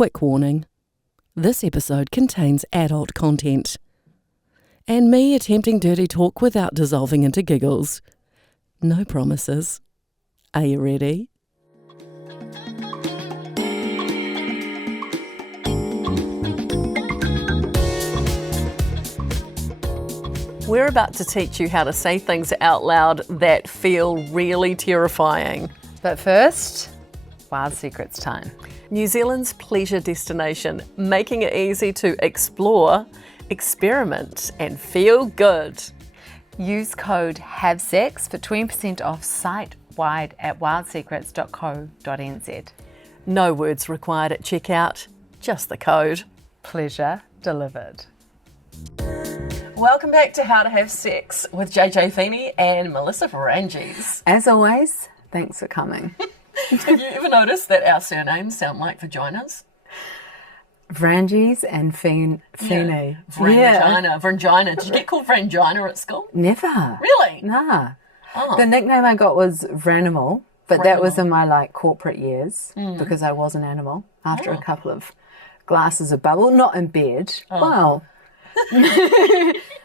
Quick warning. This episode contains adult content. And me attempting dirty talk without dissolving into giggles. No promises. Are you ready? We're about to teach you how to say things out loud that feel really terrifying. But first, Wild Secrets time. New Zealand's pleasure destination, making it easy to explore, experiment, and feel good. Use code HAVESEX for 20% off site-wide at wildsecrets.co.nz. No words required at checkout, just the code. Pleasure delivered. Welcome back to How to Have Sex with JJ Feeney and Melissa Vranjes. As always, thanks for coming. Have you ever noticed that our surnames sound like vaginas? Vranjes and Feeney. Vrangina. Did you get called Vrangina at school? Never. Really? Nah. Oh. The nickname I got was Vranimal, but that was in my corporate years because I was an animal after a couple of glasses of bubble, not in bed. Oh. Well,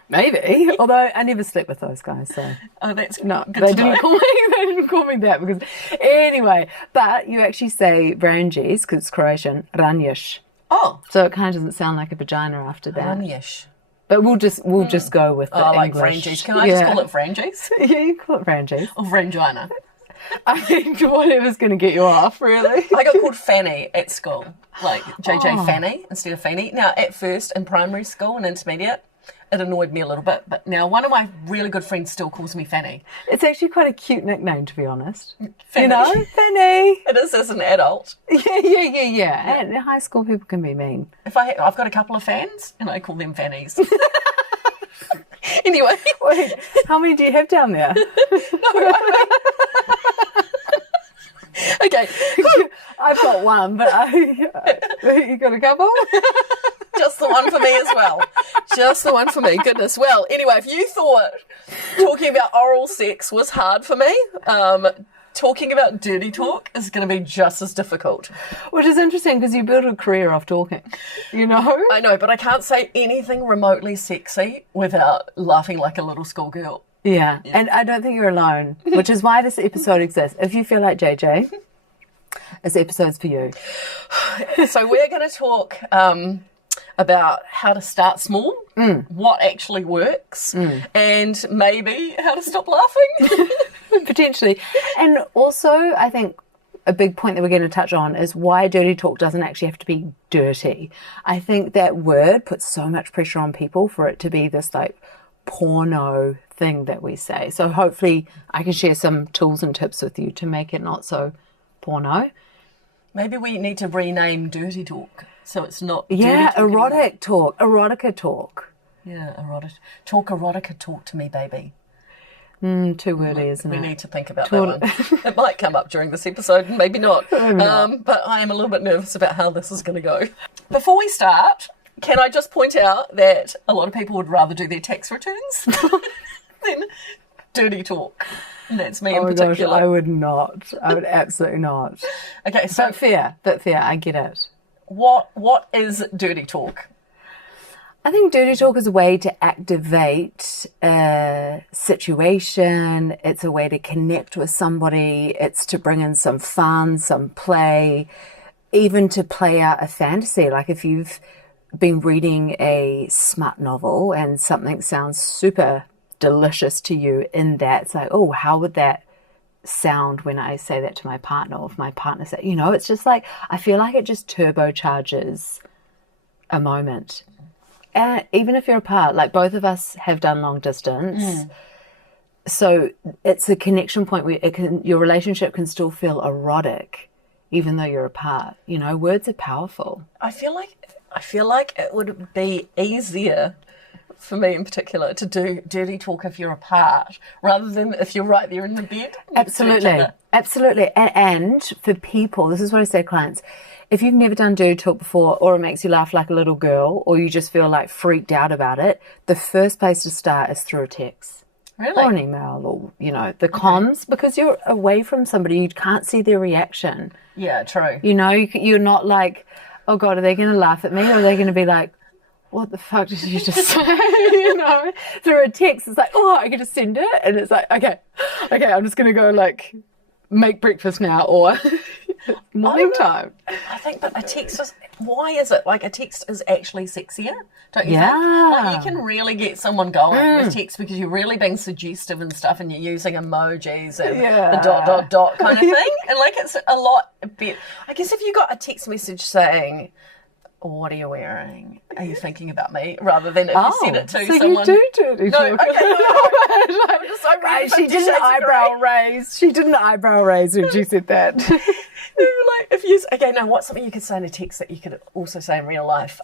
maybe. Although I never slept with those guys, so That's no, good they to didn't know. call me. They didn't call me that because anyway. But you actually say Vranjes because it's Croatian, Vranjes. Oh, So it kind of doesn't sound like a vagina after that. Vranjes. But we'll just go with the Like English. Vranjes. Can I just call it Vranjes? Yeah, you call it Vranjes. Or Vrangina? I mean, whatever's going to get you off, really. I got called Fanny at school, like JJ Fanny instead of Feeney. Now, at first in primary school and intermediate, it annoyed me a little bit. But now one of my really good friends still calls me Fanny. It's actually quite a cute nickname, to be honest. Fanny. You know, Fanny. It is as an adult. Yeah. And in high school, people can be mean. If I've got a couple of fans, and I call them Fannies. Anyway. Wait, how many do you have down there? Okay. I've got one, but you got a couple? Just the one for me as well. Just the one for me. Goodness. Well, anyway, if you thought talking about oral sex was hard for me, talking about dirty talk is going to be just as difficult. Which is interesting because you build a career off talking, you know? I know, but I can't say anything remotely sexy without laughing like a little schoolgirl. Yeah, and I don't think you're alone, which is why this episode exists. If you feel like JJ, this episode's for you. So we're going to talk about how to start small, what actually works, and maybe how to stop laughing. Potentially. And also, I think a big point that we're going to touch on is why dirty talk doesn't actually have to be dirty. I think that word puts so much pressure on people for it to be this porno thing that we say. So hopefully I can share some tools and tips with you to make it not so porno. Maybe we need to rename dirty talk so it's not Yeah, dirty talk erotic talk, erotica talk. Yeah, erotic. Talk erotica talk to me, baby. 2 wordy, isn't it? We need to think about that one. It might come up during this episode, maybe not. But I am a little bit nervous about how this is going to go. Before we start, can I just point out that a lot of people would rather do their tax returns than dirty talk. And that's me in particular. Gosh, I would not. I would absolutely not. Okay, so But fair, I get it. what is dirty talk? I think dirty talk is a way to activate a situation. It's a way to connect with somebody. It's to bring in some fun, some play, even to play out a fantasy. Like if you've been reading a smut novel and something sounds super delicious to you in that, it's like, oh, how would that sound when I say that to my partner, or if my partner said, it's just I feel like it just turbocharges a moment. And even if you're apart, both of us have done long distance, so it's a connection point where your relationship can still feel erotic even though you're apart. Words are powerful. I feel like it would be easier for me in particular to do dirty talk if you're apart rather than if you're right there in the bed. Absolutely. And for people, this is what I say to clients, if you've never done dirty talk before, or it makes you laugh like a little girl, or you just feel freaked out about it, the first place to start is through a text. Really? Or an email, or, the comms, because you're away from somebody, you can't see their reaction. Yeah, true. You're not oh God, are they going to laugh at me? Or are they going to be like, what the fuck did you just say? You know, through a text, it's like, oh, I can just send it. And it's like, okay, I'm just going to go like make breakfast now or morning time. I think, but a text is, why is it like a text is actually sexier? Don't you think? Like you can really get someone going with text because you're really being suggestive and stuff and you're using emojis and the ... kind of thing. And like it's a lot better. I guess if you got a text message saying, what are you wearing? Are you thinking about me? Rather than if you send it to someone. You do dirty talk. No, okay, I'm just so right, she did an eyebrow raise. She did an eyebrow raise when she said that. Like if you what's something you could say in a text that you could also say in real life?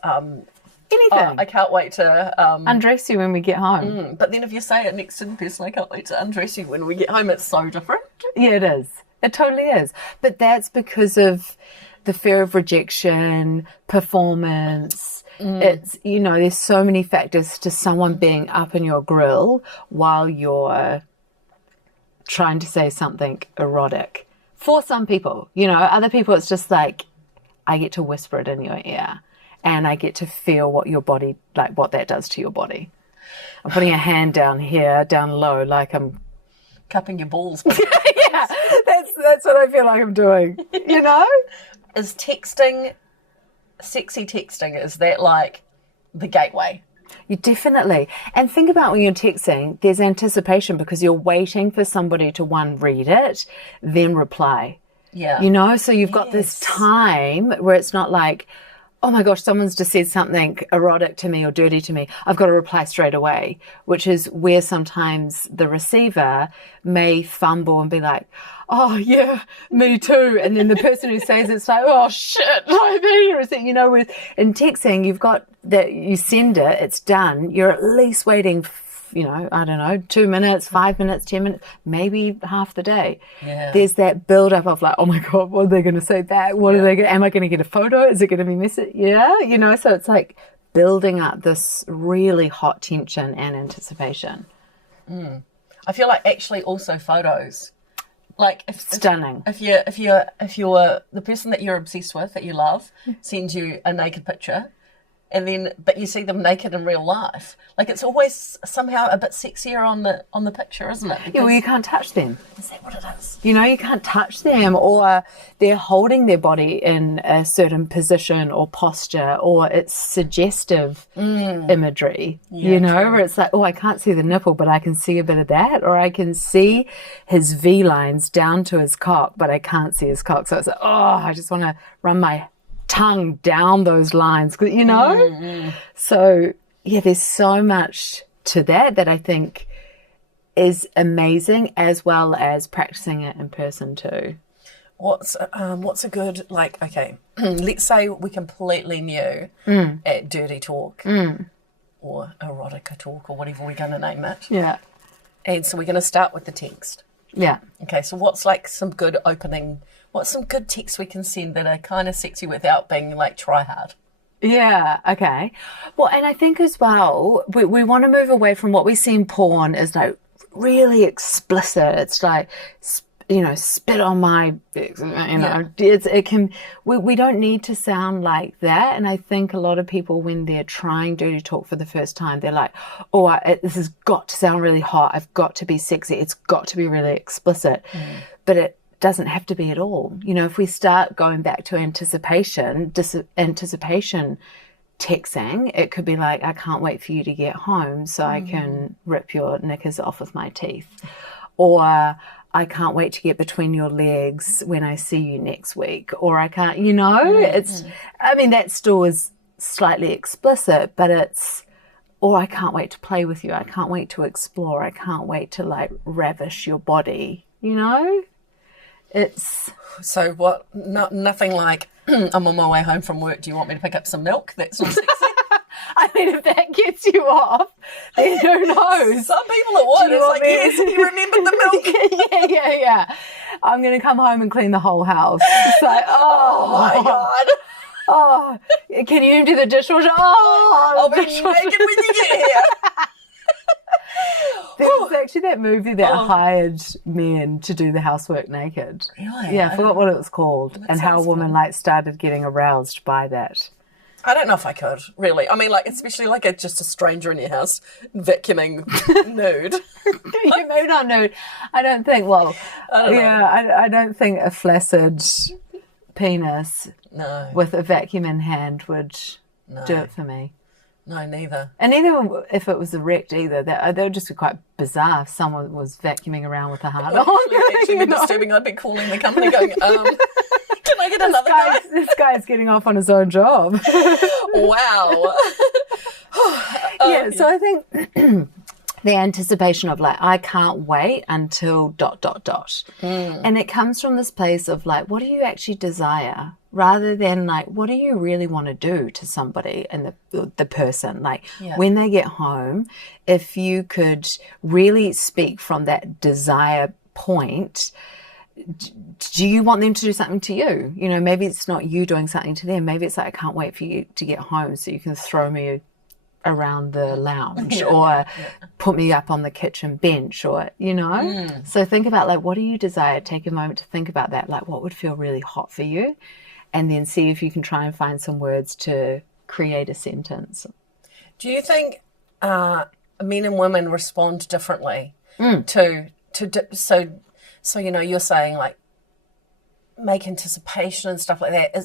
Anything. I can't wait to undress you when we get home. But then if you say it next to the person, I can't wait to undress you when we get home, it's so different. Yeah, it is. It totally is. But that's because of the fear of rejection, performance. It's, you know, there's so many factors to someone being up in your grill while you're trying to say something erotic. For some people, you know, other people it's just like, I get to whisper it in your ear and I get to feel what your body, like what that does to your body. I'm putting a hand down here, down low, like I'm cupping your balls. Yeah, that's what I feel like I'm doing, you know? Is texting, sexy texting, is that like the gateway? You definitely. And think about when you're texting, there's anticipation because you're waiting for somebody to read it, then reply. Yeah. You know, so you've got this time where it's not like, oh my gosh, someone's just said something erotic to me or dirty to me. I've got to reply straight away, which is where sometimes the receiver may fumble and be like, oh yeah, me too. And then the person who says it's like, oh shit, like that. You know, in texting, you've got that, you send it, it's done. You're at least waiting, you know, I don't know, 2 minutes, 5 minutes, 10 minutes, maybe half the day. Yeah. There's that build up of like, oh my God, what are they going to say that? What are they going to, am I going to get a photo? Is it going to be messy? Yeah. You know, so it's like building up this really hot tension and anticipation. I feel like actually also photos. Like stunning. If you're the person that you're obsessed with, that you love, sends you a naked picture, but you see them naked in real life, like it's always somehow a bit sexier on the picture, isn't it? Yeah, well, you can't touch them. Is that what it is? You know, you can't touch them, or they're holding their body in a certain position or posture, or it's suggestive imagery, you know, where it's like, oh, I can't see the nipple, but I can see a bit of that, or I can see his V lines down to his cock, but I can't see his cock. So it's like, oh, I just want to run my tongue down those lines, you know? So, yeah, there's so much to that I think is amazing, as well as practicing it in person too. What's a good, like, okay, let's say we completely new at dirty talk or erotica talk or whatever we're going to name it. Yeah. And so we're going to start with the text. Yeah. Okay, so what's some good texts we can send that are kind of sexy without being like try hard? Yeah, okay. Well, and I think as well, we want to move away from what we see in porn as like really explicit. It's like, you know, spit on my, you know, it can, we don't need to sound like that. And I think a lot of people, when they're trying dirty talk for the first time, they're like, oh, this has got to sound really hot. I've got to be sexy. It's got to be really explicit. But it doesn't have to be at all. You know, if we start going back to anticipation texting, it could be like, I can't wait for you to get home so I can rip your knickers off with my teeth. Or I can't wait to get between your legs when I see you next week. Or I can't, you know, I mean, that still is slightly explicit, but it's, or I can't wait to play with you. I can't wait to explore. I can't wait to like ravish your body, you know? It's so what? Nothing like I'm on my way home from work. Do you want me to pick up some milk? That's not sexy. I mean, if that gets you off, then who knows? Some people it would. It's like, yes, you remembered the milk. Yeah. I'm going to come home and clean the whole house. It's like, oh my God. Oh, can you empty the dishwasher? Oh, I'll be naked when you get here. was actually that movie that hired men to do the housework naked. Really? Yeah, I forgot what it was called, and how a woman fun. like started getting aroused by that. I don't know if I could, really. I mean, like, especially like just a stranger in your house vacuuming nude. Yeah, maybe not nude. I don't think. Well, I don't think a flaccid penis with a vacuum in hand would do it for me. No, neither. And either if it was erect either, that would just be quite bizarre if someone was vacuuming around with a hard on. Actually, be disturbing. I'd be calling the company going, can I get another guy? This guy's getting off on his own job. Wow. So I think the anticipation of like, I can't wait until ... And it comes from this place of like, what do you actually desire? Rather than like, what do you really want to do to somebody and the person? Like when they get home, if you could really speak from that desire point, do you want them to do something to you? You know, maybe it's not you doing something to them. Maybe it's like, I can't wait for you to get home so you can throw me around the lounge or put me up on the kitchen bench or, you know. So think about like, what do you desire? Take a moment to think about that. Like what would feel really hot for you? And then see if you can try and find some words to create a sentence. Do you think men and women respond differently to so you know, you're saying like make anticipation and stuff like that.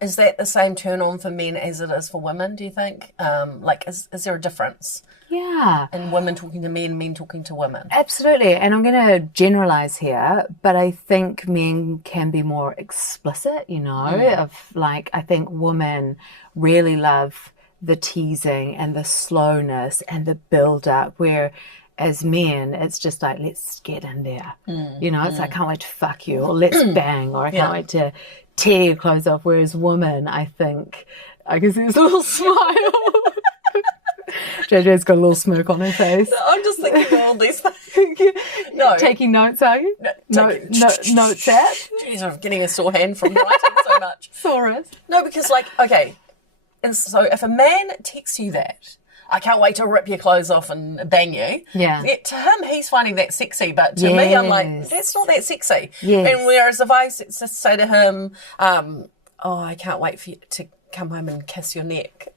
Is that the same turn on for men as it is for women, do you think? Like is there a difference? Yeah. And women talking to men talking to women? Absolutely. And I'm going to generalize here, but I think men can be more explicit, you know, of like, I think women really love the teasing and the slowness and the build up, where as men, it's just like, let's get in there. You know, it's like, I can't wait to fuck you, or let's bang, or I can't wait to tear your clothes off. Whereas women, I think, I can see this little smile. JJ's got a little smirk on her face. No, I'm just thinking of all these things. No. Taking notes, are you? Notes out? Jeez, I'm getting a sore hand from writing so much. Sorry. No, because like, okay, and so if a man texts you that, I can't wait to rip your clothes off and bang you. Yeah. To him, he's finding that sexy, but to me, I'm like, that's not that sexy. Yes. And whereas if I just say to him, I can't wait for you to come home and kiss your neck.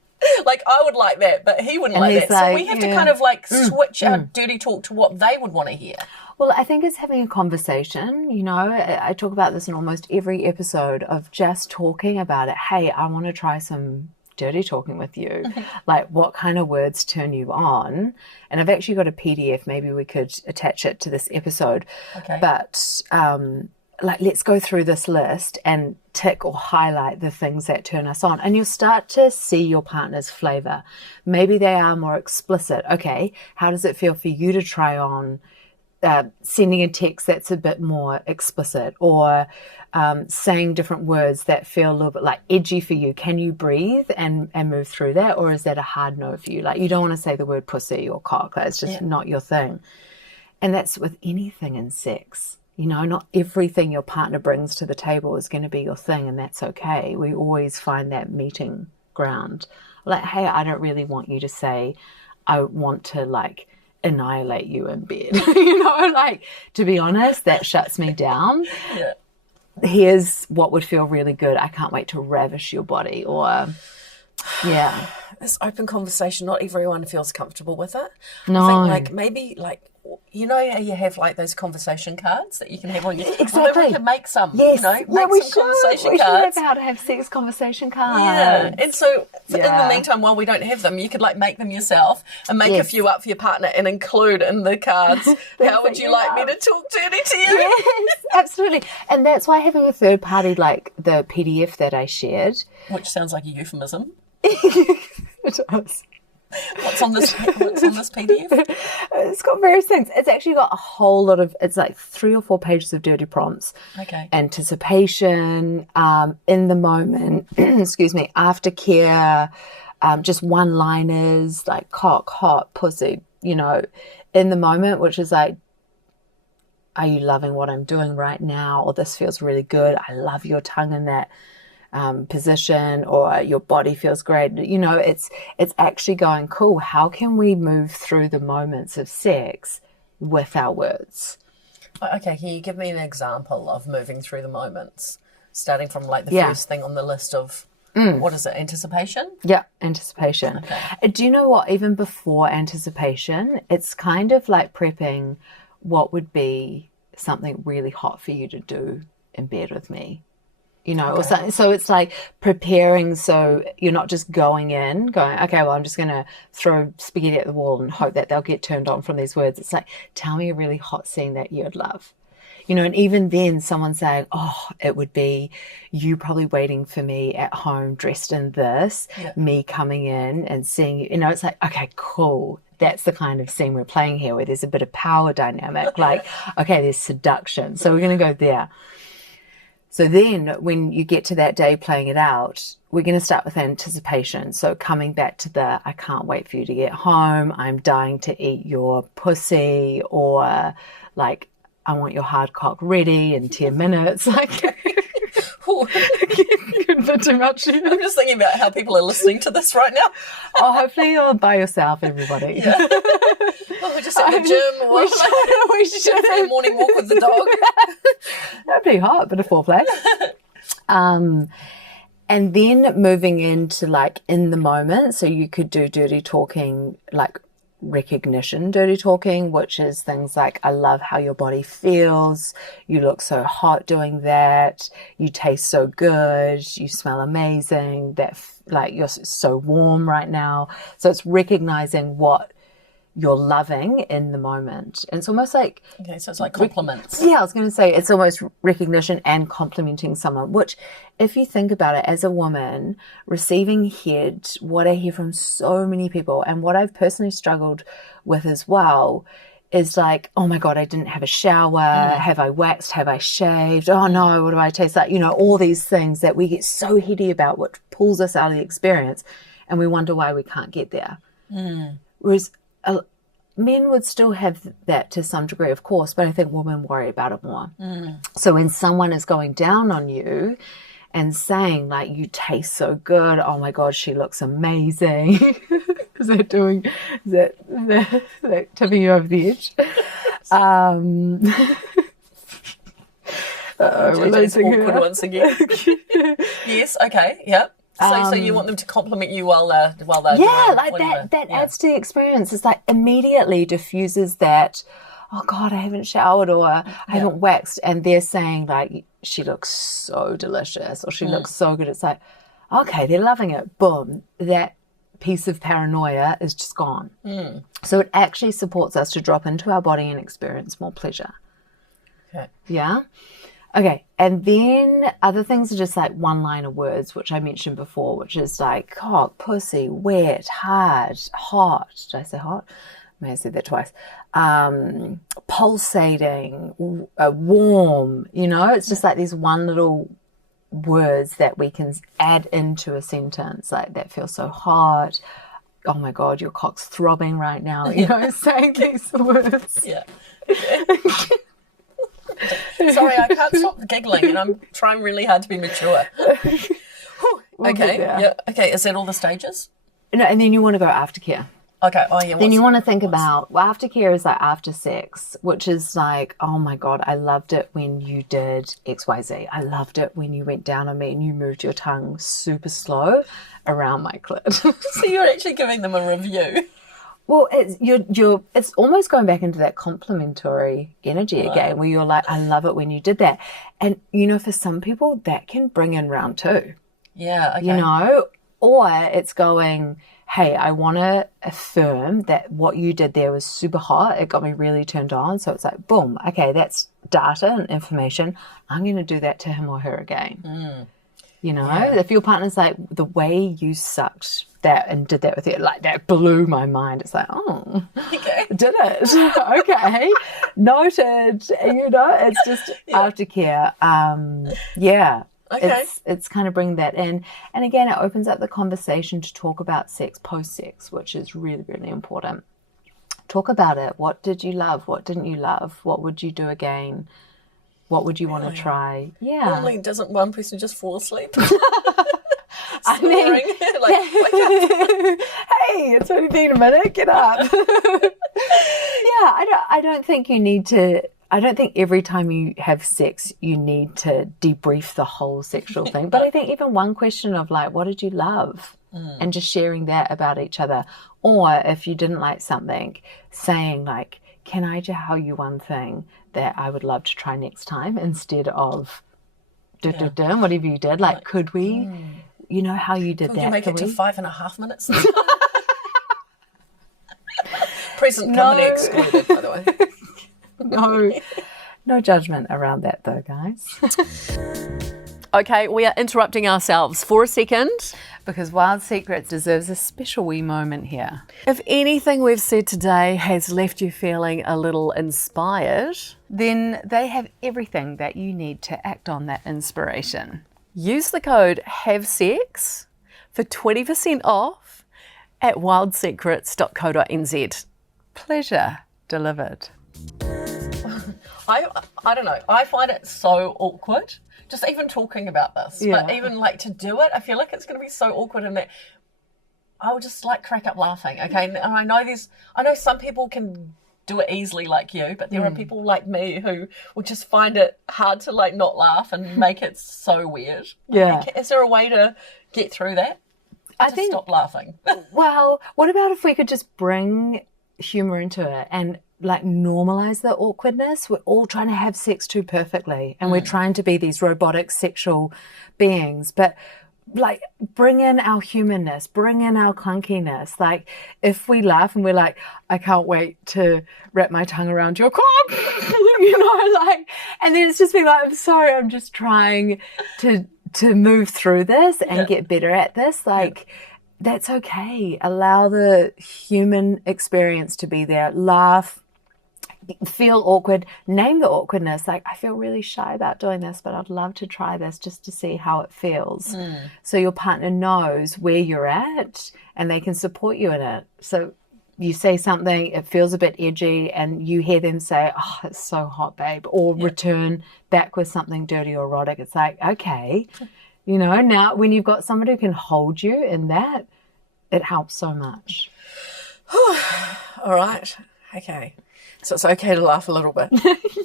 Like, I would like that, but he wouldn't like that. Like, so we have to kind of like switch our dirty talk to what they would want to hear. Well, I think it's having a conversation, you know. I talk about this in almost every episode of just talking about it. Hey, I want to try some dirty talking with you. Like, what kind of words turn you on? And I've actually got a PDF. Maybe we could attach it to this episode. Okay. But like, let's go through this list and tick or highlight the things that turn us on. And you'll start to see your partner's flavor. Maybe they are more explicit. Okay, how does it feel for you to try on sending a text that's a bit more explicit, or saying different words that feel a little bit like edgy for you? Can you breathe and move through that? Or is that a hard no for you? Like, you don't want to say the word pussy or cock. Like, it's just not your thing. And that's with anything in sex. You know, not everything your partner brings to the table is going to be your thing, and that's okay. We always find that meeting ground. Like, hey, I don't really want you to say, I want to like annihilate you in bed. You know, like, to be honest, that shuts me down. Yeah. Here's what would feel really good. I can't wait to ravish your body. Or this open conversation, not everyone feels comfortable with it. No. I think like maybe like, you know how you have like those conversation cards that you can have on your... Exactly. Maybe we can make some, yes. you know, make some conversation cards. We should have how to have sex conversation cards. Yeah, and so in the meantime, while we don't have them, you could like make them yourself and make a few up for your partner and include in the cards, how would you like me to talk dirty to you? Yes, absolutely. And that's why having a third party, like the PDF that I shared... Which sounds like a euphemism. It does. What's on this PDF? It's got various things. It's actually got a whole lot of, it's like 3 or 4 pages of dirty prompts. Okay. Anticipation, in the moment, excuse me, aftercare, just one-liners like cock, hot, pussy, you know, in the moment, which is like, are you loving what I'm doing right now? Or this feels really good. I love your tongue in that position, or your body feels great. You know, it's actually going, cool, how can we move through the moments of sex with our words. Okay, can you give me an example of moving through the moments, starting from like the first thing on the list of, what is it, anticipation? Yeah, anticipation. Okay. Do you know what? Even before anticipation, it's kind of like prepping what would be something really hot for you to do in bed with me. You know, or something. So it's like preparing so you're not just going, okay, well, I'm just going to throw spaghetti at the wall and hope that they'll get turned on from these words. It's like, tell me a really hot scene that you'd love. You know, and even then someone saying, oh, it would be you probably waiting for me at home dressed in this, me coming in and seeing you. You know, it's like, okay, cool. That's the kind of scene we're playing here where there's a bit of power dynamic. Like, okay, there's seduction. So we're going to go there. So then when you get to that day playing it out, we're going to start with anticipation. So coming back to the, I can't wait for you to get home. I'm dying to eat your pussy, or like, I want your hard cock ready in 10 minutes. Like, could be too much. I'm just thinking about how people are listening to this right now. Oh, hopefully you're by yourself, everybody. Yeah. Oh, we're just at the gym. Or we should. For a morning walk with the dog. That'd be hot, bit of foreplay. And then moving into like in the moment. So you could do dirty talking, like recognition dirty talking, which is things like, I love how your body feels, you look so hot doing that, you taste so good, you smell amazing, that like you're so warm right now. So it's recognizing what you're loving in the moment. And it's almost like, okay, so it's like compliments. Yeah, I was going to say it's almost recognition and complimenting someone, which if you think about it, as a woman receiving head, what I hear from so many people and what I've personally struggled with as well is like, oh my God, I didn't have a shower. Have I waxed? Have I shaved? Oh no, what do I taste like? You know, all these things that we get so heady about, which pulls us out of the experience, and we wonder why we can't get there. Whereas men would still have that to some degree, of course, but I think women worry about it more. So when someone is going down on you and saying like, you taste so good, oh my God, she looks amazing. Is that tipping you over the edge? It's awkward once again. Yes, okay, yep. So you want them to compliment you while they're doing like that adds to the experience. It's like immediately diffuses that, oh God, I haven't showered or I haven't waxed, and they're saying like, she looks so delicious or she looks so good. It's like, okay, they're loving it. Boom, that piece of paranoia is just gone. So it actually supports us to drop into our body and experience more pleasure. Okay. Yeah. Okay, and then other things are just like one-liner words, which I mentioned before, which is like cock, pussy, wet, hard, hot. Did I say hot? I may have said that twice. Pulsating, warm, you know? It's just like these one little words that we can add into a sentence, like that feels so hot. Oh my God, your cock's throbbing right now, you know, saying these words. Yeah. Sorry, I can't stop giggling, and I'm trying really hard to be mature. Okay, yeah. Okay, is that all the stages? No, and then you want to go aftercare. Okay, oh yeah. Then you want to think about, well, aftercare is like after sex, which is like, oh my God, I loved it when you did XYZ. I loved it when you went down on me and you moved your tongue super slow around my clit. So you're actually giving them a review. Well, it's almost going back into that complimentary energy again, where you're like, I love it when you did that. And, you know, for some people, that can bring in round two. Yeah, okay. You know, or it's going, hey, I want to affirm that what you did there was super hot. It got me really turned on. So it's like, boom, okay, that's data and information. I'm going to do that to him or her again. You know, if your partner's like, the way you sucked that and did that with it, like that blew my mind. It's like, oh, okay. Did it? Okay. Noted. You know, it's just aftercare. Okay. It's kind of bringing that in. And again, it opens up the conversation to talk about sex post-sex, which is really, really important. Talk about it. What did you love? What didn't you love? What would you do again? What would you want to try? Yeah. Normally, doesn't one person just fall asleep? I mean, like, wake up. hey, hey, it's only been a minute, get up. I don't think you need to, I don't think every time you have sex, you need to debrief the whole sexual thing. But I think even one question of like, what did you love? And just sharing that about each other. Or if you didn't like something, saying like, can I tell you one thing that I would love to try next time instead of whatever you did? Like, could we, you know how you did Could that? you make it to we? 5.5 minutes? Present company excluded, by the way. No judgment around that though, guys. Okay, we are interrupting ourselves for a second. Because Wild Secrets deserves a special wee moment here. If anything we've said today has left you feeling a little inspired, Then they have everything that you need to act on that inspiration. use the code HAVESEX for 20% off at wildsecrets.co.nz. Pleasure delivered. I don't know. I find it so awkward, just even talking about this. Yeah. But even like to do it, I feel like it's going to be so awkward in that I will just like crack up laughing. Okay, and I know some people can do it easily like you, but there are people like me who will just find it hard to like not laugh and make it so weird. Yeah. Like, is there a way to get through that? I Just think, stop laughing. well, what about if we could just bring humor into it and like normalize the awkwardness? We're all trying to have sex too perfectly and we're trying to be these robotic sexual beings, but like bring in our humanness, bring in our clunkiness. Like if we laugh and we're like, I can't wait to wrap my tongue around your cock, you know, like, and then it's just being like, I'm sorry, I'm just trying to move through this and get better at this. Like, that's okay. Allow the human experience to be there. Laugh, feel awkward, name the awkwardness. Like, I feel really shy about doing this, but I'd love to try this just to see how it feels. So your partner knows where you're at and they can support you in it. So you say something, it feels a bit edgy, and you hear them say, oh, it's so hot, babe, or return back with something dirty or erotic. It's like, okay, you know, now when you've got somebody who can hold you in that, it helps so much. All right. Okay. So it's okay to laugh a little bit.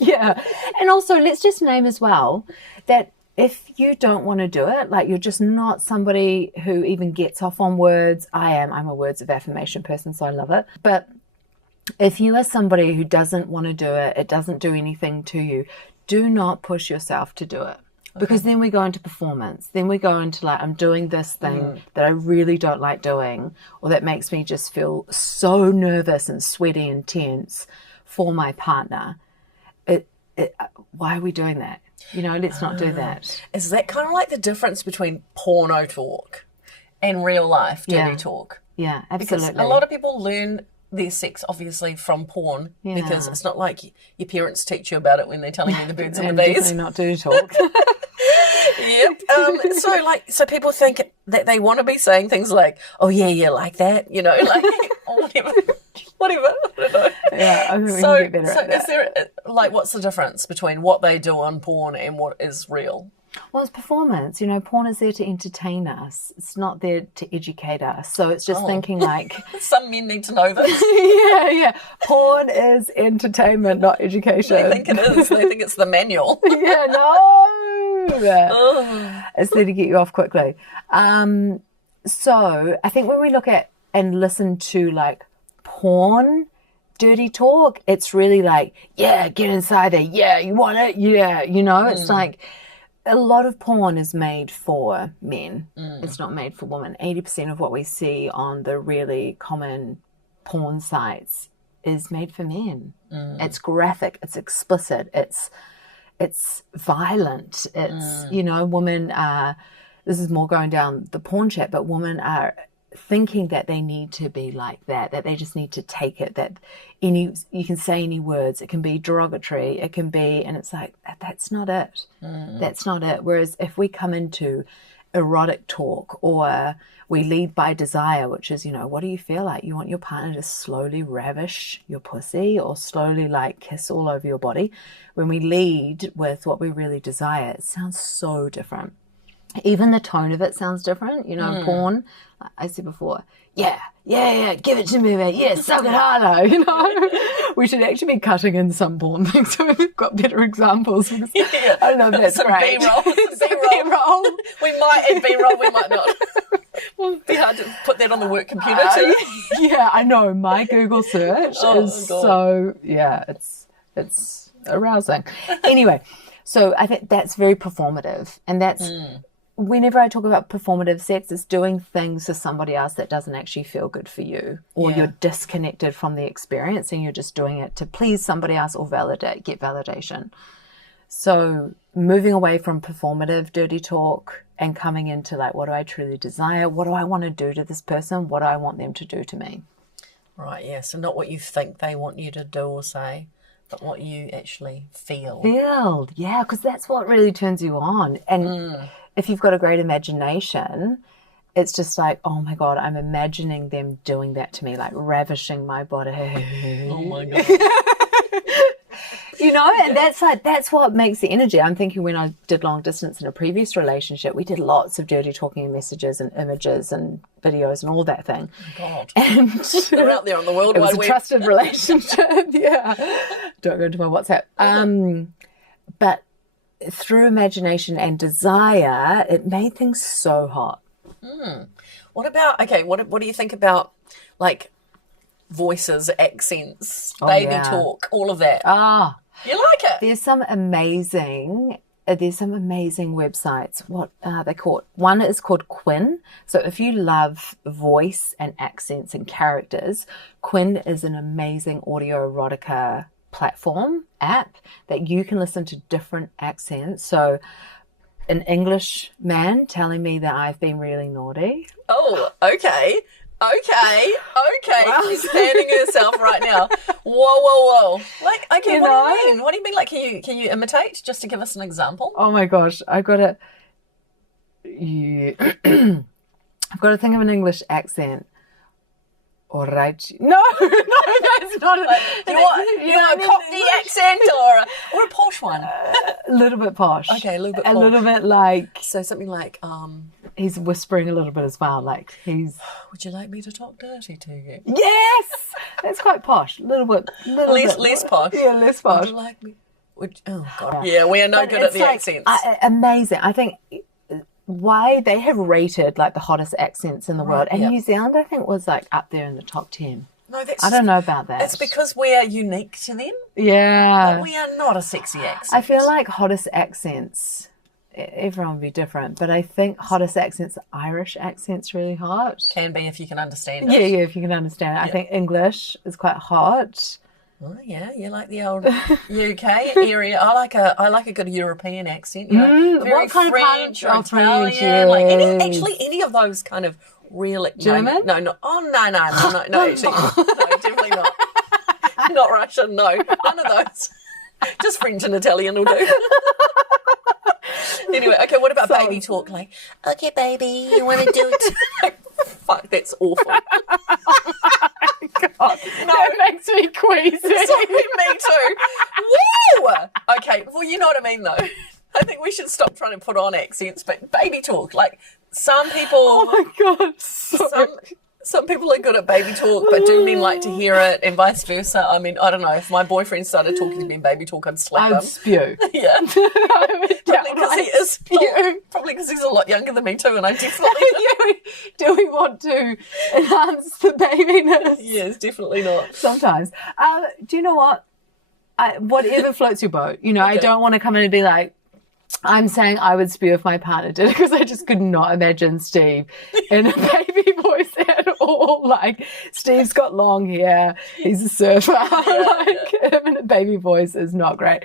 Yeah. And also, let's just name as well that if you don't want to do it, like you're just not somebody who even gets off on words. I'm a words of affirmation person, so I love it. But if you are somebody who doesn't want to do it, it doesn't do anything to you, do not push yourself to do it. Because then we go into performance. Then we go into like, I'm doing this thing that I really don't like doing, or that makes me just feel so nervous and sweaty and tense for my partner. Why are we doing that? You know, let's not do that. Is that kind of like the difference between porno talk and real life dirty talk? Yeah, absolutely. Because a lot of people learn their sex obviously from porn because it's not like your parents teach you about it when they're telling you the birds and the bees. Definitely not dirty talk. Yep. So people think that they want to be saying things like, "Oh yeah, like that," you know, like or whatever. I don't know. Yeah, I think we So can get better at that. is there like what's the difference between what they do on porn and what is real? Well, it's performance. You know, porn is there to entertain us. It's not there to educate us. So it's just thinking like... Some men need to know this. Yeah. Porn is entertainment, not education. They think it is. They think it's the manual. Yeah, no. It's there to get you off quickly. So I think when we look at and listen to like porn dirty talk, it's really like, yeah, get inside there. Yeah, you want it? Yeah, you know, it's like a lot of porn is made for men. It's not made for women. 80% of what we see on the really common porn sites is made for men. It's graphic, it's explicit, it's violent, it's, you know, women are, this is more going down the porn chat, but women are thinking that they need to be like that they just need to take it, that you can say any words, it can be derogatory, it can be, and it's like, that's not it. That's not it. Whereas if we come into erotic talk, or we lead by desire, which is, you know, what do you feel like? You want your partner to slowly ravish your pussy or slowly like kiss all over your body. When we lead with what we really desire, it sounds so different. Even the tone of it sounds different. You know, porn, I said before, yeah, give it to me, mate. Yeah, suck it harder, you know. We should actually be cutting in some porn things so we've got better examples. Because I don't know if that's Some great. B-roll. B-roll. We might add B-roll, we might not. It'll be hard to put that on the work computer too. Yeah, I know. My Google search is so, it's arousing. Anyway, so I think that's very performative. And that's, whenever I talk about performative sex, it's doing things to somebody else that doesn't actually feel good for you, or you're disconnected from the experience and you're just doing it to please somebody else or get validation. So moving away from performative dirty talk and coming into like, what do I truly desire? What do I want to do to this person? What do I want them to do to me? Right, yeah. So not what you think they want you to do or say, but what you actually feel. Yeah, because that's what really turns you on. And if you've got a great imagination, it's just like, oh my God, I'm imagining them doing that to me, like ravishing my body. Oh my God. You know, and that's what makes the energy. I'm thinking when I did long distance in a previous relationship, we did lots of dirty talking messages and images and videos and all that thing. Oh God. And they're out there on the World it was Wide a Web. trusted relationship. Yeah. Don't go into my WhatsApp. But through imagination and desire, it made things so hot. What about, what do you think about like voices, accents, baby talk, all of that? You like it? There's some amazing websites. What they call it? One is called Quinn. So if you love voice and accents and characters, Quinn is an amazing audio erotica platform app that you can listen to different accents. So an English man telling me that I've been really naughty. Oh, okay. Wow. She's fanning herself right now. Whoa. Like, okay, what do you mean? What do you mean? Like, can you imitate just to give us an example? Oh my gosh, I've got to think of an English accent. All right. No, that's not it. You want a Cockney accent or a posh one? A little bit posh. Okay, a little bit posh. A little bit like... So something like... He's whispering a little bit as well, like he's... Would you like me to talk dirty to you? Yes! That's quite posh. Less posh. Yeah, less posh. Would you like me... Oh, God. Yeah, we are no good at the accents. Amazing. I think... Why they have rated like the hottest accents in the world, and New Zealand I think was like up there in the top 10. No, I don't know about that. It's because we are unique to them. Yeah, but we are not a sexy accent. I feel like hottest accents, everyone would be different, but I think hottest accents, Irish accents, really hot. Can be if you can understand it. Yeah, if you can understand it. I think English is quite hot. Oh yeah, you like the old UK area. I like a good European accent. You know, very what kind French of or Italian, like any of those kind of real German. No, actually, no, definitely not. Not Russian, no, none of those. Just French and Italian will do. Anyway, okay, what about baby talk? Like, okay, baby, you want to do it? Fuck, that's awful. God, no, that makes me queasy. Sorry, me too. Woo! Okay, well, you know what I mean, though. I think we should stop trying to put on accents, but baby talk, like some people... Oh, my God. Some people are good at baby talk, but do men like to hear it, and vice versa. I mean, I don't know. If my boyfriend started talking to me in baby talk, I'd slap him. I'd spew. Yeah. Probably because he's a lot younger than me too, and I definitely... Do we want to enhance the babiness? Yes, definitely not. Sometimes. Do you know what? Whatever floats your boat. You know, I don't want to come in and be like, I'm saying I would spew if my partner did it, because I just could not imagine Steve in a baby voice at all. Like, Steve's got long hair, he's a surfer. Him in a baby voice is not great.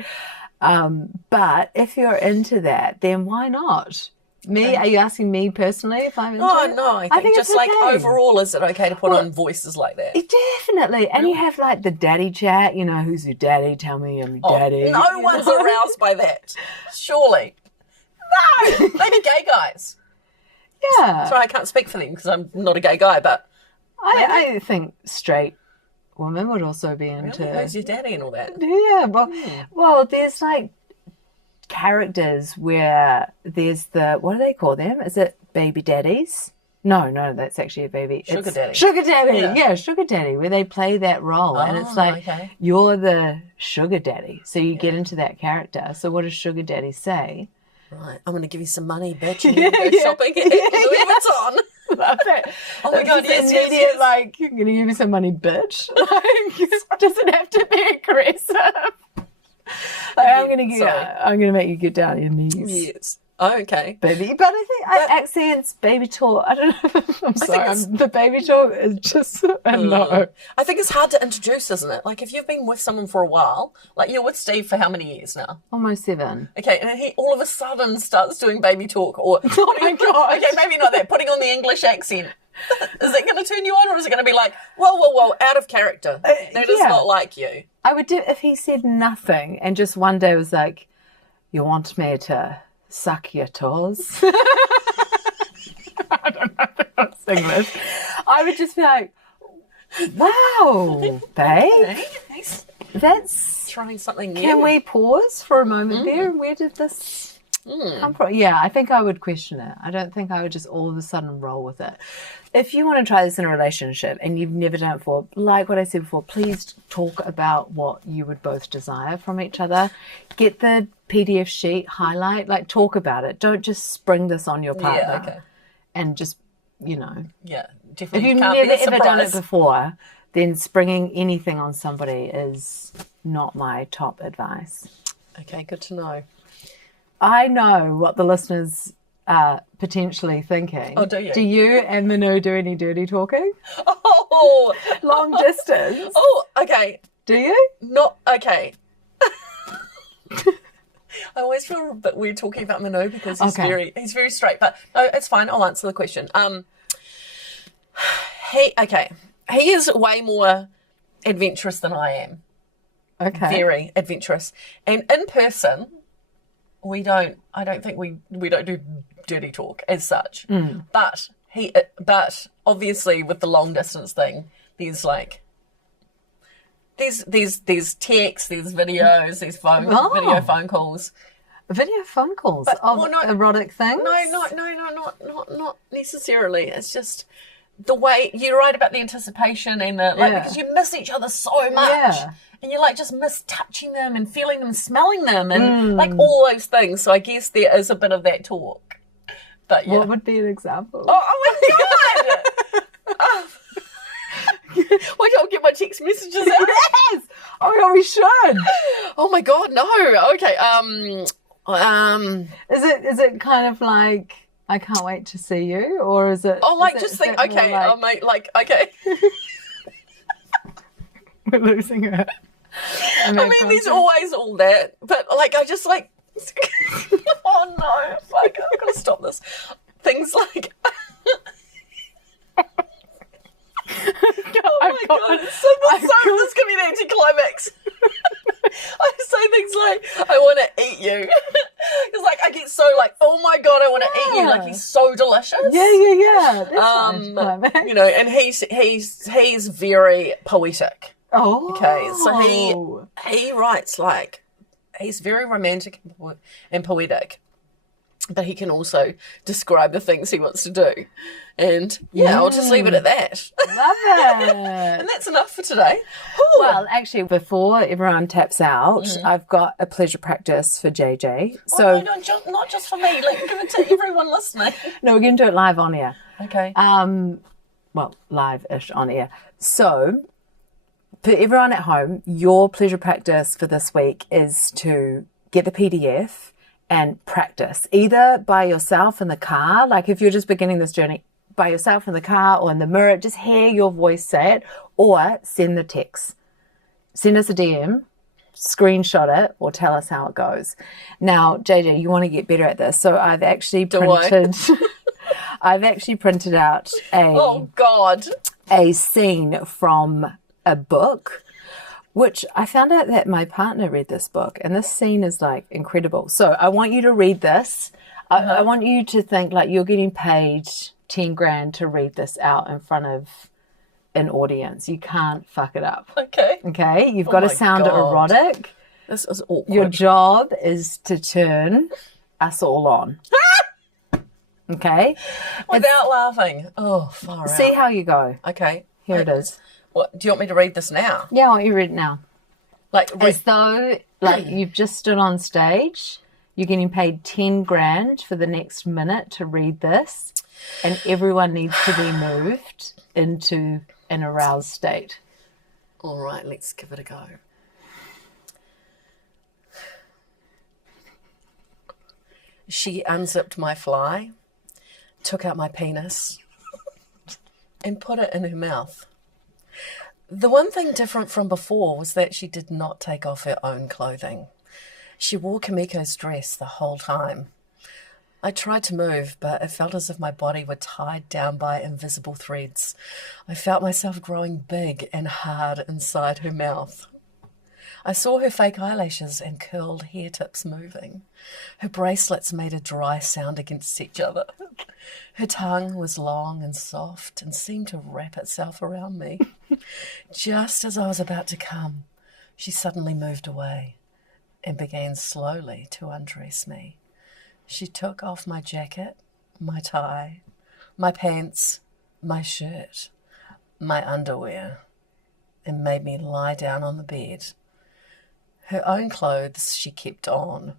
But if you're into that, then why not? Me? Are you asking me personally if I'm into it? No, I think just like overall, is it okay to put on voices like that? Definitely. And you have like the daddy chat, you know, who's your daddy? Tell me I'm your daddy. No one's aroused by that. Surely. No! Maybe gay guys. Yeah. Sorry, I can't speak for them because I'm not a gay guy, but... I think straight women would also be into... Really? Who's your daddy and all that? Yeah, well, there's like characters where there's what do they call them? Is it baby daddies? No, that's actually a baby. Sugar daddy. Sugar daddy, yeah, sugar daddy, where they play that role. And it's like, you're the sugar daddy. So you get into that character. So what does sugar daddy say? Right, I'm going to give you some money, bitch. And you can go shopping at Louis Vuitton. Love it. Oh my God, yes. Like, you're going to give me some money, bitch. Like, does it have to be aggressive? Like, I'm going to make you get down on your knees. Yes. Oh, okay. Baby. But I think accents, baby talk, I don't know. I'm sorry. The baby talk is just a no. I think it's hard to introduce, isn't it? Like, if you've been with someone for a while, like you're with Steve for how many years now? Almost 7. Okay, and he all of a sudden starts doing baby talk or... Oh my God. Okay, maybe not that. Putting on the English accent. Is it going to turn you on, or is it going to be like, whoa, out of character? That is not like you. I would do if he said nothing and just one day was like, you want me to suck your toes? I don't know if that's English. I would just be like, wow, babe. That's trying something new. Can we pause for a moment there? Where did this come from? Yeah, I think I would question it. I don't think I would just all of a sudden roll with it. If you want to try this in a relationship and you've never done it before, like what I said before, please talk about what you would both desire from each other. Get the PDF sheet, highlight, like talk about it. Don't just spring this on your partner. Yeah, okay. And just, Yeah, definitely. If you've never ever done it before, then springing anything on somebody is not my top advice. Okay, good to know. I know what the listeners are potentially thinking. Oh, do you? Do you and Manu do any dirty talking? Oh! Long distance? Oh, okay. Do you? Not, okay. I always feel a bit weird talking about Manu because he's very straight. But no, it's fine. I'll answer the question. He is way more adventurous than I am. Okay. Very adventurous. And in person, I don't think we don't do dirty talk as such. But obviously with the long distance thing, there's like these texts, these videos, these video phone calls. Video phone calls erotic things? No, not necessarily. It's just the way you're right about the anticipation and because you miss each other so much, and you like just miss touching them and feeling them, smelling them, and like all those things. So I guess there is a bit of that talk. But yeah. What would be an example? Oh my God! Why don't I get my text messages out? Yes! Oh my God, we should. Oh my God, no. Okay. Is it kind of like I can't wait to see you, or is it? Oh, like just think. Okay, okay. We're losing her. I mean, there's always all that, but like I just like. Oh no! Like I've got to stop this. Things like. Oh my God! It's so this is gonna be the anticlimax. I say things like, "I want to eat you," because like I get so like, "Oh my God, I want to eat you!" Like he's so delicious. Yeah. That's and he's very poetic. Oh, okay. So he writes like he's very romantic and poetic, but he can also describe the things he wants to do. And I'll just leave it at that. Love it. And that's enough for today. Ooh. Well, actually, before everyone taps out, I've got a pleasure practice for JJ. So no, not just for me. Like, give it to everyone listening. No, we're going to do it live on air. Okay. Well, live-ish on air. So for everyone at home, your pleasure practice for this week is to get the PDF and practice, either by yourself in the car, like if you're just beginning this journey, by yourself in the car or in the mirror, just hear your voice say it, or send the text. Send us a DM, screenshot it, or tell us how it goes. Now, JJ, you want to get better at this, so I've actually printed I've actually printed out a scene from a book, which I found out that my partner read this book, and this scene is like incredible. So I want you to read this. I want you to think like you're getting paid 10 grand to read this out in front of an audience. You can't fuck it up. Okay. You've got to sound erotic. This is awkward. Your job is to turn us all on. Okay? Without laughing. Oh, far out. See how you go. Okay. Here it is. What, do you want me to read this now? Yeah, I want you to read it now. Like, As though, like, you've just stood on stage, you're getting paid 10 grand for the next minute to read this, and everyone needs to be moved into an aroused state. all right, let's give it a go. She unzipped my fly, took out my penis, and put it in her mouth. The one thing different from before was that she did not take off her own clothing. She wore Kamiko's dress the whole time. I tried to move, but it felt as if my body were tied down by invisible threads. I felt myself growing big and hard inside her mouth. I saw her fake eyelashes and curled hair tips moving. Her bracelets made a dry sound against each other. Her tongue was long and soft and seemed to wrap itself around me. Just as I was about to come, she suddenly moved away and began slowly to undress me. She took off my jacket, my tie, my pants, my shirt, my underwear, and made me lie down on the bed. Her own clothes she kept on.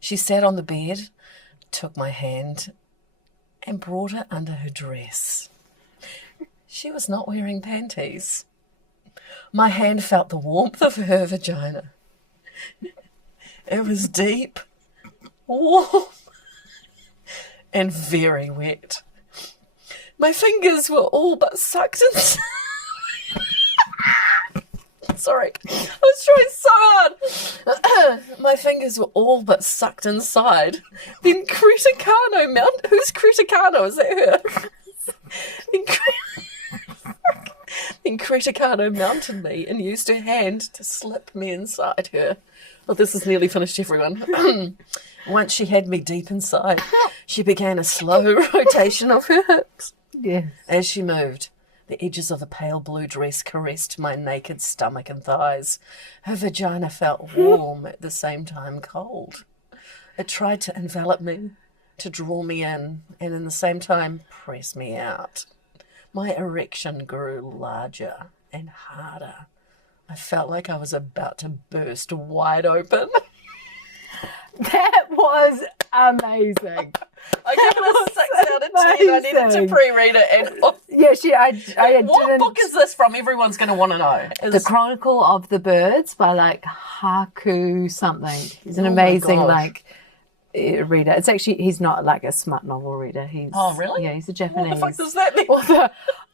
She sat on the bed, took my hand, and brought it under her dress. She was not wearing panties. My hand felt the warmth of her vagina. It was deep, warm, and very wet. My fingers were all but sucked inside. Sorry, I was trying so hard. My fingers were all but sucked inside. Then Criticano mounted. Who's Criticano? Is that her? Then Criticano mounted me and used her hand to slip me inside her. Well, this is nearly finished, everyone. Once she had me deep inside, she began a slow rotation of her hips. Yes. As she moved, the edges of the pale blue dress caressed my naked stomach and thighs. Her vagina felt warm at the same time cold. It tried to envelop me, to draw me in, and in the same time press me out. My erection grew larger and harder. I felt like I was about to burst wide open. That was amazing. I give it a 6 out of 10. I needed to pre-read it. And Yeah, I what didn't. book is this from? Everyone's going to want to know. The Chronicle of the Birds by like Haku something. He's an Oh my amazing gosh. reader. It's actually, he's not like a smut novel reader. He's Oh, really? Yeah, he's a What Japanese. the fuck does that mean? author.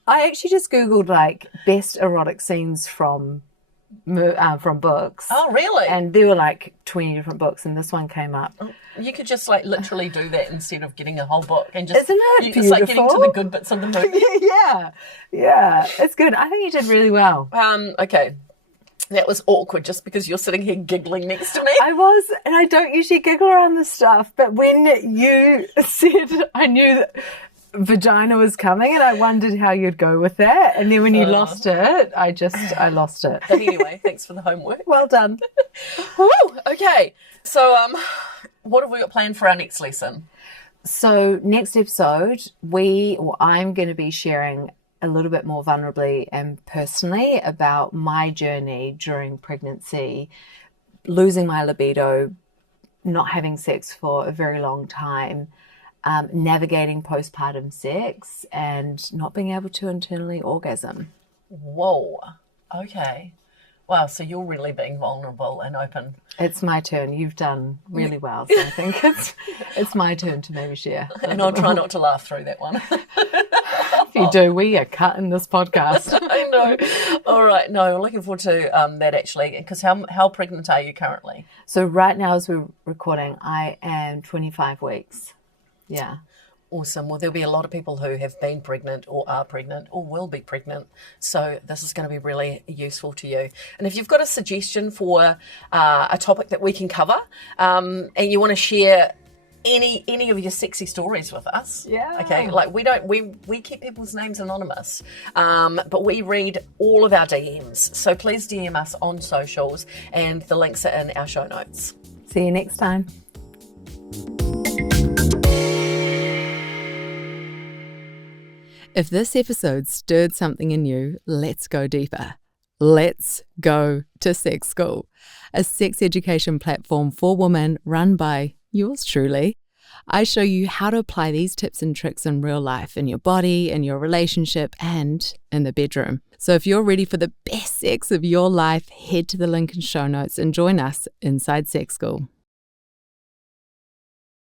I actually just googled like best erotic scenes from books. Oh, really? And there were like 20 different books, and this one came up. You could just like literally do that instead of getting a whole book and just. Isn't it It's like getting to beautiful? the good bits of the movie. yeah, it's good. I think you did really well. Okay. That was awkward just because you're sitting here giggling next to me. I was, and I don't usually giggle around this stuff, but when you said, I knew that vagina was coming, and I wondered how you'd go with that. And then when you lost it, I lost it. But anyway, thanks for the homework. Well done. Woo! Okay. So, what have we got planned for our next lesson? So next episode, I'm going to be sharing a little bit more vulnerably and personally about my journey during pregnancy, losing my libido, not having sex for a very long time, navigating postpartum sex, and not being able to internally orgasm. Whoa. Okay. Wow, so you're really being vulnerable and open. It's my turn. You've done really well, so I think it's my turn to maybe share. And I'll try not to laugh through that one. If you do, we are cutting this podcast. I know. All right. No, looking forward to that actually. Because how pregnant are you currently? So right now as we're recording, I am 25 weeks. Yeah. Awesome. Well, there'll be a lot of people who have been pregnant or are pregnant or will be pregnant. So this is going to be really useful to you. And if you've got a suggestion for a topic that we can cover and you want to share any of your sexy stories with us. Yeah. Okay. Like we keep people's names anonymous, but we read all of our DMs. So please DM us on socials, and the links are in our show notes. See you next time. If this episode stirred something in you, let's go deeper. Let's go to Sex School, a sex education platform for women run by yours truly. I show you how to apply these tips and tricks in real life, in your body, in your relationship, and in the bedroom. So if you're ready for the best sex of your life, head to the link in show notes and join us inside Sex School.